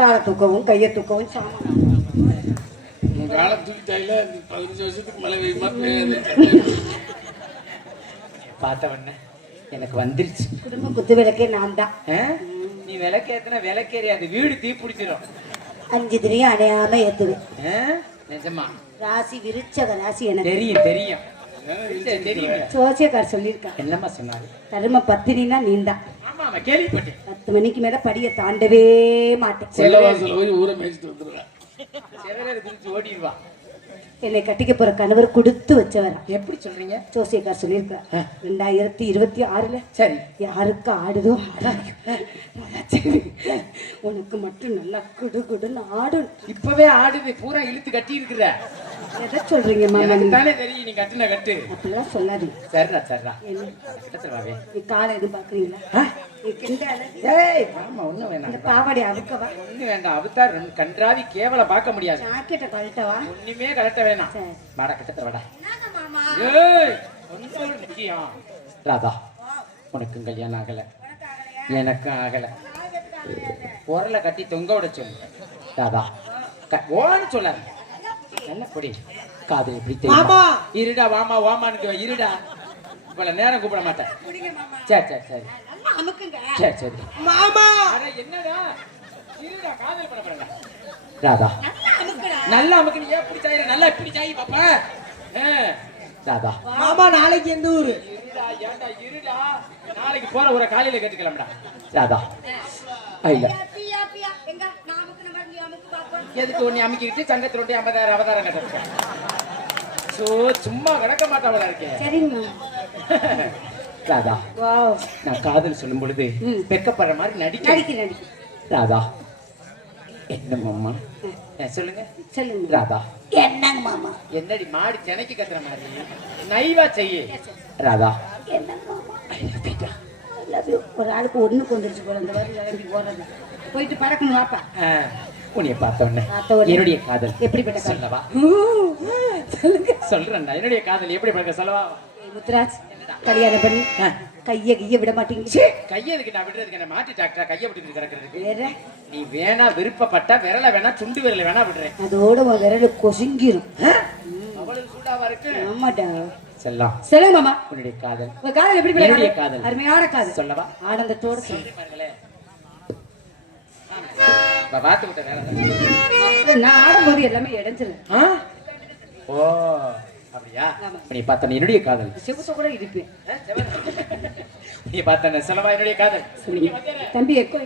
காலை தூக்கவும் கையை தூக்கவும் சாமான் காலை தூக்கிட்டாயில 15 வருஷத்துக்கு மேலே வெய்யுமா பார்த்தவண்ண எனக்கு வந்துருச்சு. குடும்ப குத்து விளக்கே நான் தான். நீ விளக்கேத்தனா விளக்கேறியாது, வீடு தீ பிடிச்சிடும். 5 திரியும் அடையாம ஏத்துவேன். நிஜமா? ராசி விருச்சக ராசி எனக்கு தெரியும் தெரியும் தெரியும். சோசியக்கார் சொல்லியிருக்கா. என்னம்மா சொன்னாரு? தர்ம பத்தினினா நீந்தான். ஆமா ஆமா கேள்விப்பட்டேன். 10 மணிக்கு மேல படியை தாண்டவே மாட்டேன். செல்லவாசல் போய் ஊரை மேய்ச்சிட்டு வந்துடுவேன். செவரேறு குதிச்சு ஓடிடுவா. என்னை கட்டிக்க போற கணவர் கொடுத்து வச்சவரா. எப்படி சொல்றீங்க? ஜோசியக்கார் சொல்லியிருக்கார். 2026ல சரி யாருக்கு ஆடுதோ உனக்கு மட்டும் நல்லா குடு குடுன்னு ஆடும். இப்பவே ஆடுது, பூரா இழுத்து கட்டி இருக்கிற. எதை சொல்றீங்க மாமா? தானே தெரியும் நீ கட்டுன கட்டு. அப்படிலாம் சொல்லாதீங்க. சரிடா சரிடா. என்ன நீ காலை எதுவும் பாக்குறீங்களா? ஆமா ஒண்ணும் வேணாம். இந்த பாவாடை அவுக்கவா? ஒண்ணு வேண்டாம். அவுத்தா கன்றாவி கேவல பார்க்க முடியாது. ஜாக்கெட்டை கழட்டவா? ஒண்ணுமே கலட்ட வேணாம். வாடா கிட்டத்தட்ட வாடா. ஒன்றும் முக்கியம். ராதா உனக்கும் கல்யாணம் ஆகல, எனக்கும் ஆகல. உரலை கட்டி தொங்க விட சொல்லு ராதா. ஓன்னு சொல்லாரு. என்ன பொடி காது எப்படி தெரியுமா? இருடா வாமா வாமான்னு இருடா. இவ்வளவு நேரம் கூப்பிட மாட்டேன். சரி சரி சரி சரி சரி மாமா. என்னடா இருடா, காதல் பண்ண போறேன். ராதா நல்லா அமுக்கு. நீ எப்படி சாயிர? நல்லா இப்படி சாயி பாப்பா. ராதா மாமா நாளைக்கு எந்த ஊரு? இருடா ஏண்டா இருடா. நாளைக்கு போற ஒரு காலையில கேட்டுக்கலாம்டா. ராதா ஐயா எதுக்கு ஒண்ணு அமுக்கிட்டு சங்கத்துல 50,000 அவதாரம் கட்ட சும்மா கிடக்க மாட்டாவதா இருக்கேன். சரிங்க ராதா. நான் காதல் சொல்லும் பொழுது வெக்கப்படுற மாதிரி நடிக்க. ராதா என்ன மாமா? சொல்லுங்க சொல்லுங்க ராதா. என்னங்க மாமா? என்னடி மாடி சென்னைக்கு கத்துற மாதிரி நைவா செய்ய. ராதா என்னங்க மாமா? ஒரு ஆளுக்கு ஒண்ணு கொண்டுருச்சு போல அந்த மாதிரி கிளம்பி போறது. போயிட்டு பறக்கணும் வாப்பா. உன்னைய பார்த்தோன்னே என்னுடைய காதல் எப்படிப்பட்ட சொல்லவா? சொல்லுங்க. சொல்றேன்டா என்னுடைய காதல் எப்படிப்பட்ட சொல்லவா? முத்துராஜ் கல்யாணம் பண்ணி கைய விட மாட்டீங்க. கைய எதுக்கு நான் விடுறதுக்கு? என்ன மாட்டி டாக்டரா கைய விட்டு கிடக்குறதுக்கு? வேற நீ வேணா விருப்பப்பட்டா விரல வேணா சுண்டு விரல வேணா விடுறேன். அதோட உன் விரல கொசுங்கிரும். அவ்வளவு சூடாவா இருக்கு. ஆமாடா செல்லாம். சொல்லுங்க மாமா உன்னுடைய காதல். உங்க காதல் எப்படி? என்னுடைய காதல் அருமையான காதல் சொல்லவா? ஆனந்தத்தோட சொல்லி பாருங்களே. வாத்து விட்ட வேலை நான் ஆடும்போது எல்லாமே இடைஞ்சிருவேன். ஓ அப்படியா? நீ பார்த்த என்னுடைய காதல் சிவச கூட இருப்பேன். நீ பார்த்த செலவா என்னுடைய காதல். தம்பி எக்கோ